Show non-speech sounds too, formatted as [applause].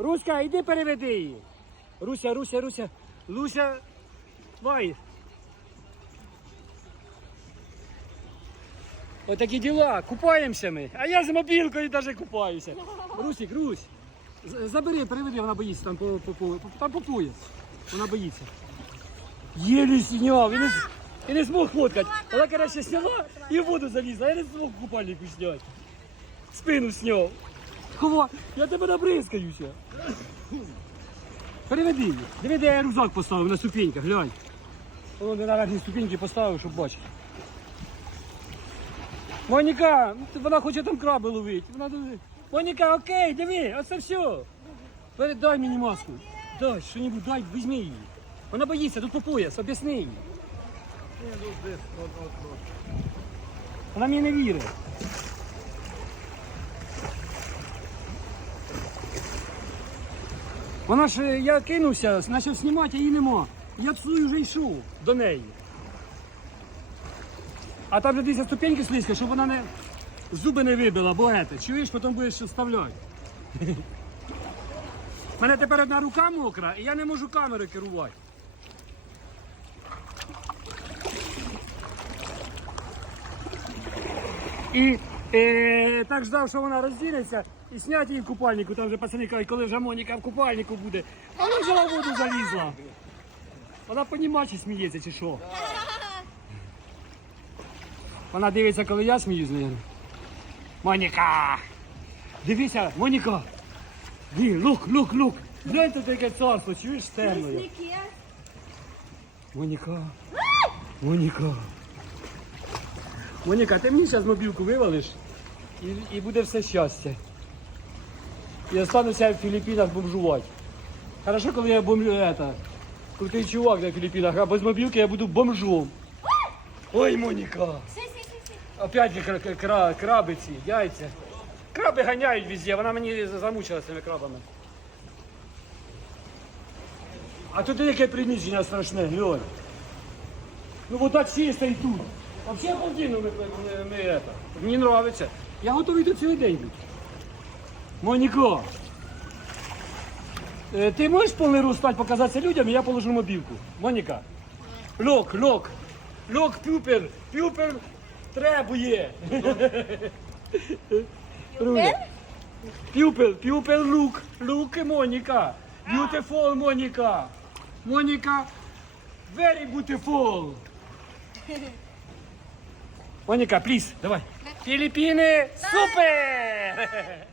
Руська, іди переведи її. Руся, Руся, Руся. Луся, давай. Отакі діла, купаємося ми. А я з мобілкою навіть купаюся. Русик, Русь, забери, переведи, вона боїться, там по, по, по, там попує. Вона боїться. Єлі сняв, і не, і не змог фоткати. Вона, коротше, сняла і в воду залізла, я не змог купальнику зняти. Спину сняв. Хова, я тебе набризкаюся. Переведи її. Диви, де я рюкзак поставив на ступеньках, глянь. Воно де на верхній ступеньки поставив, щоб бачити. Моніка, вона хоче там краби ловити. Вона. Моніка, окей, диви, оце все. Передай мені маску. Дай, що-небудь, дай, візьми її. Вона боїться, тут по пояс, об'ясни їй. Вона мені не вірить. Вона ж, е, я кинувся, почав знімати, її нема. Я псую вже йшов до неї. А там десь ступеньки слизько, щоб вона не зуби не вибила, бо ете, чуєш, потім будеш вставляти. У мене тепер одна рука мокра, і я не можу камерою керувати. І е, так ждав, що вона розділиться і зняти її в купальнику. Там вже пацани кажуть, коли вже Моніка в купальнику буде. А вона взяла в воду залізла. Вона понімає, чи сміється, чи що. Вона дивиться, коли я сміюсь з. Моніка! Дивися, Моніка! Ді, лук, лук, лук! Гляньте таке царство, чуєш. Лісники. Моніка. Моніка. Моніка, ти мені зараз мобілку вивалиш і, і буде все щастя. І остануся в Філіппінах бомжувати. Хорошо, коли я бомблю это. Крутий чувак на Філіппінах, а без мобілки я буду бомжом. Ой, сі. Опять же кра- кра- краби ці, яйця. Краби ганяють везде, вона мені замучила цими крабами. А тут яке приміщення страшне, глянь. Ну вода чиста і тут. Вообще обалденно ми, ми, ми это. Мені нравиться. Я готовий тут цілий день бути. Моніко. е, Ти можеш рост стати показатися людям, і я положу мобілку. Моніка. Лок, лок. Лок пюпер. Пюпер требує. Руля. Пюпер, пюпер лук. Лук Моніка. Beautiful Моніка. Моніка. Very beautiful. [laughs] Моніка, пліз, давай. Філіппіни, супер! [laughs]